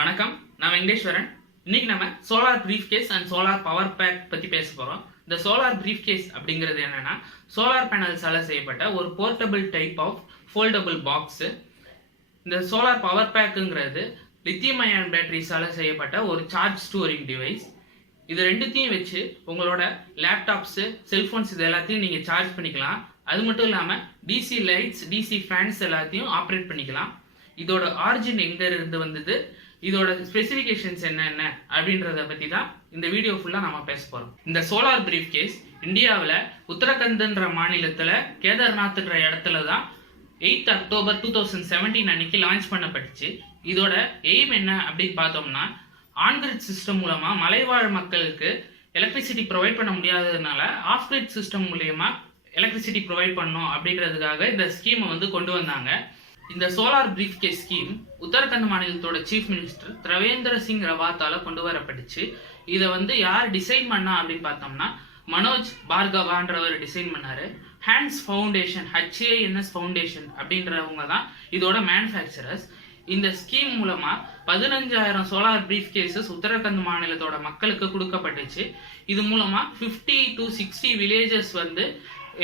வணக்கம், நான் வெங்கடேஸ்வரன். இன்னைக்கு நம்ம solar briefcase and solar power pack பத்தி பேச போறோம். இந்த சோலார் பிரீஃப் கேஸ் அப்படிங்கிறது என்னன்னா, சோலார் பேனல்ஸால செய்யப்பட்ட ஒரு portable type of foldable box. இந்த சோலார் பவர் பேக்குங்கிறது லித்தியம் அயான் பேட்டரிஸால செய்யப்பட்ட ஒரு சார்ஜ் ஸ்டோரிங் டிவைஸ். இது ரெண்டுத்தையும் வச்சு உங்களோட லேப்டாப்ஸ், செல்போன்ஸ் இது எல்லாத்தையும் நீங்க சார்ஜ் பண்ணிக்கலாம். அது மட்டும் இல்லாம டிசி லைட்ஸ், டிசி ஃபேன்ஸ் எல்லாத்தையும் ஆப்ரேட் பண்ணிக்கலாம். இதோட ஆரிஜின் எங்க இருந்து வந்தது, இதோட ஸ்பெசிஃபிகேஷன்ஸ் என்னென்ன அப்படின்றத பற்றி தான் இந்த வீடியோ ஃபுல்லாக நம்ம பேச போகிறோம். இந்த சோலார் பிரீஃப் கேஸ் இந்தியாவில் உத்தரகண்ட்ன்ற மாநிலத்தில் கேதார்நாத்ன்ற இடத்துல தான் 8 அக்டோபர் 2017 அன்னைக்கு லான்ச் பண்ணப்பட்டுச்சு. இதோட எய்ம் என்ன அப்படின்னு பார்த்தோம்னா, ஆன்கிரிட் சிஸ்டம் மூலமாக மலைவாழ் மக்களுக்கு எலக்ட்ரிசிட்டி ப்ரொவைட் பண்ண முடியாததுனால ஆஃப் கிரிட் சிஸ்டம் மூலயமா எலக்ட்ரிசிட்டி ப்ரொவைட் பண்ணணும் அப்படின்றதுக்காக இந்த ஸ்கீமை கொண்டு வந்தாங்க. இந்த solar briefcase scheme Uttarakhand மாநிலத்தோட சீஃப் மினிஸ்டர் திரவேந்திர சிங் ரவாத்தால கொண்டு வரப்பட்டுச்சு. இதை யார் டிசைன் பண்ணா அப்படின்னு பார்த்தோம்னா, மனோஜ் பார்கவான்றவர் டிசைன் பண்ணாரு. ஹேண்ட்ஸ் ஃபவுண்டேஷன், HANS ஃபவுண்டேஷன் அப்படின்றவங்க தான் இதோட மேனுஃபேக்சரர்ஸ். இந்த ஸ்கீம் மூலமா 15,000 சோலார் பிரீஃப் கேசஸ் உத்தரகண்ட் மாநிலத்தோட மக்களுக்கு கொடுக்கப்பட்டுச்சு. இது மூலமா 50 to 60 வில்லேஜஸ்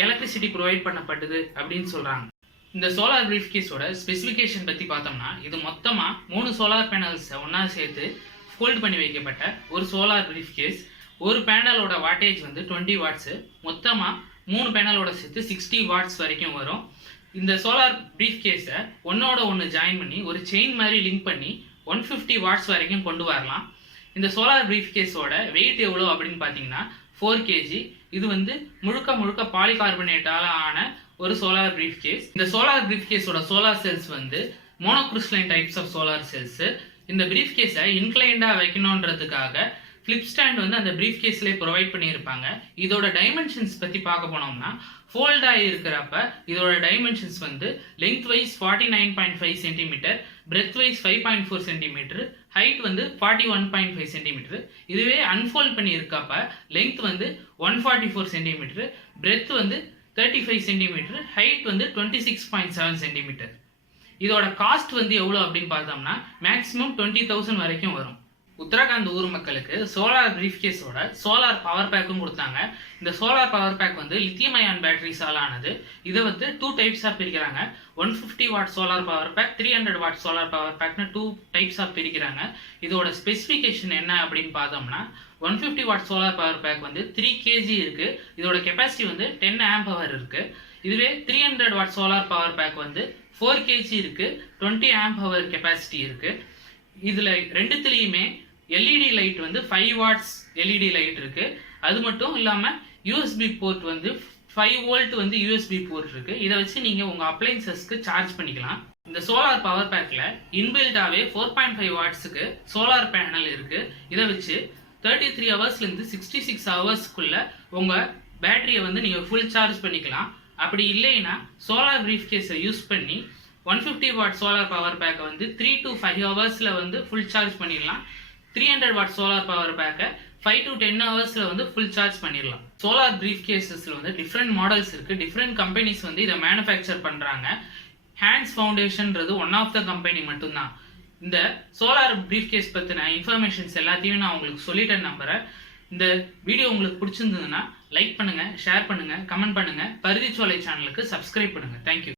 எலக்ட்ரிசிட்டி ப்ரொவைட் பண்ணப்பட்டது அப்படின்னு சொல்றாங்க. இந்த சோலார் பிரீஃப் கேஸோட ஸ்பெசிஃபிகேஷன் பற்றி பார்த்தோம்னா, இது மொத்தமாக 3 சோலார் பேனல்ஸை ஒன்றா சேர்த்து ஃபோல்ட் பண்ணி வைக்கப்பட்ட ஒரு சோலார் பிரீஃப் கேஸ். ஒரு பேனலோட வாட்டேஜ் 20 வாட்ஸு, மொத்தமாக 3 பேனலோட சேர்த்து 60 வாட்ஸ் வரைக்கும் வரும். இந்த சோலார் பிரீஃப் கேஸை ஒன்னோட ஒன்று ஜாயின் பண்ணி ஒரு செயின் மாதிரி லிங்க் பண்ணி 150 வாட்ஸ் வரைக்கும் கொண்டு வரலாம். இந்த சோலார் பிரீஃப் கேஸோட வெயிட் எவ்வளோ அப்படின்னு பார்த்தீங்கன்னா 4 kg. இது முழுக்க பாலிகார்பனேட்டால ஆன ஒரு சோலார் பிரீஃப் கேஸ். இந்த சோலார் பிரீஃப் கேஸோட solar cells monocrystalline types of solar cells. இந்த பிரீஃப் கேஸை இன்க்ளைண்டா வைக்கணுன்றதுக்காக ஃபிளிப் ஸ்டாண்ட் அந்த பிரீஃப் கேஸ்லேயே ப்ரொவைட் பண்ணியிருப்பாங்க. இதோட டைமென்ஷன்ஸ் பற்றி பார்க்க போனோம்னா, ஃபோல்ட் ஆகிருக்கிறப்ப இதோட dimensions length wise 49.5 centimetre, breadth wise 5.4 centimetre, height 41.5 centimetre. இதுவே அன்ஃபோல்ட் பண்ணி இருக்கப்ப length 144 centimetre, breadth 35 centimetre, height 26.7 centimetre. இதோட காஸ்ட் எவ்வளோ அப்படின்னு பார்த்தோம்னா மேக்ஸிமம் 20,000 வரைக்கும் வரும். உத்தரகாண்ட் ஊர் மக்களுக்கு சோலார் பிரீஃப் கேஸோட சோலார் பவர் பேக்கும் கொடுத்தாங்க. இந்த solar power pack lithium ion பேட்டரிஸால் ஆனது. இதை 2 டைப்ஸாக பிரிக்கிறாங்க. 150 watt solar power pack, 300 watt solar power பேக்னு 2 டைப்ஸாக பிரிக்கிறாங்க. இதோட ஸ்பெசிஃபிகேஷன் என்ன அப்படின்னு பார்த்தோம்னா, 150 watt solar power pack 3 kg இருக்கு. இதோட கெப்பாசிட்டி 10 amp hour இருக்கு. இதுவே 300 watt solar power pack 4 kg இருக்கு, 20 amp hour கெப்பாசிட்டி இருக்கு. இதுல ரெண்டுத்துலயுமே LED light 5 watts LED light இருக்கு. அது மட்டும் இல்லாம USB port 5 volt USB port இருக்கு. இதை வச்சு நீங்க உங்க அப்ளைன்சஸ்க்கு சார்ஜ் பண்ணிக்கலாம். இந்த சோலார் பவர் பேக்ல இன்பில்டாவே 4.5 வாட்ஸுக்கு சோலார் பேனல் இருக்கு. இதை வச்சு 33 ஹவர்ஸ்ல இருந்து 66 ஹவர்ஸ்க்குள்ள உங்க பேட்டரியை நீங்க ஃபுல் சார்ஜ் பண்ணிக்கலாம். அப்படி இல்லைன்னா சோலார் பிரீஃப் கேஸை யூஸ் பண்ணி 150 வாட் சோலார் பவர் பேக்கை 3 to 5 ஹவர்ஸ்ல ஃபுல் சார்ஜ் பண்ணிடலாம். 300 வாட் சோலார் பவர் பேக்கை 5 to 10 ஹவர்ஸ்ல ஃபுல் சார்ஜ் பண்ணிடலாம். சோலார் பிரீஃப் கேசஸ்ல டிஃப்ரெண்ட் மாடல்ஸ் இருக்கு. டிஃப்ரெண்ட் கம்பெனிஸ் இதை மேனுஃபேக்சர் பண்றாங்க. ஹேண்ட்ஸ் ஃபவுண்டேஷன்ன்றது ஒன் ஆஃப் த கம்பெனி மட்டும்தான். இந்த சோலார் பிரீஃப் கேஸ் பற்றின இன்ஃபர்மேஷன்ஸ் எல்லாத்தையும் நான் உங்களுக்கு சொல்லிட்டேன் நம்புறேன். இந்த வீடியோ உங்களுக்கு பிடிச்சிருந்ததுன்னா லைக் பண்ணுங்க, ஷேர் பண்ணுங்க, கமெண்ட் பண்ணுங்க. பருதிச்சோலை சேனலுக்கு சப்ஸ்கிரைப் பண்ணுங்க. தேங்க்யூ.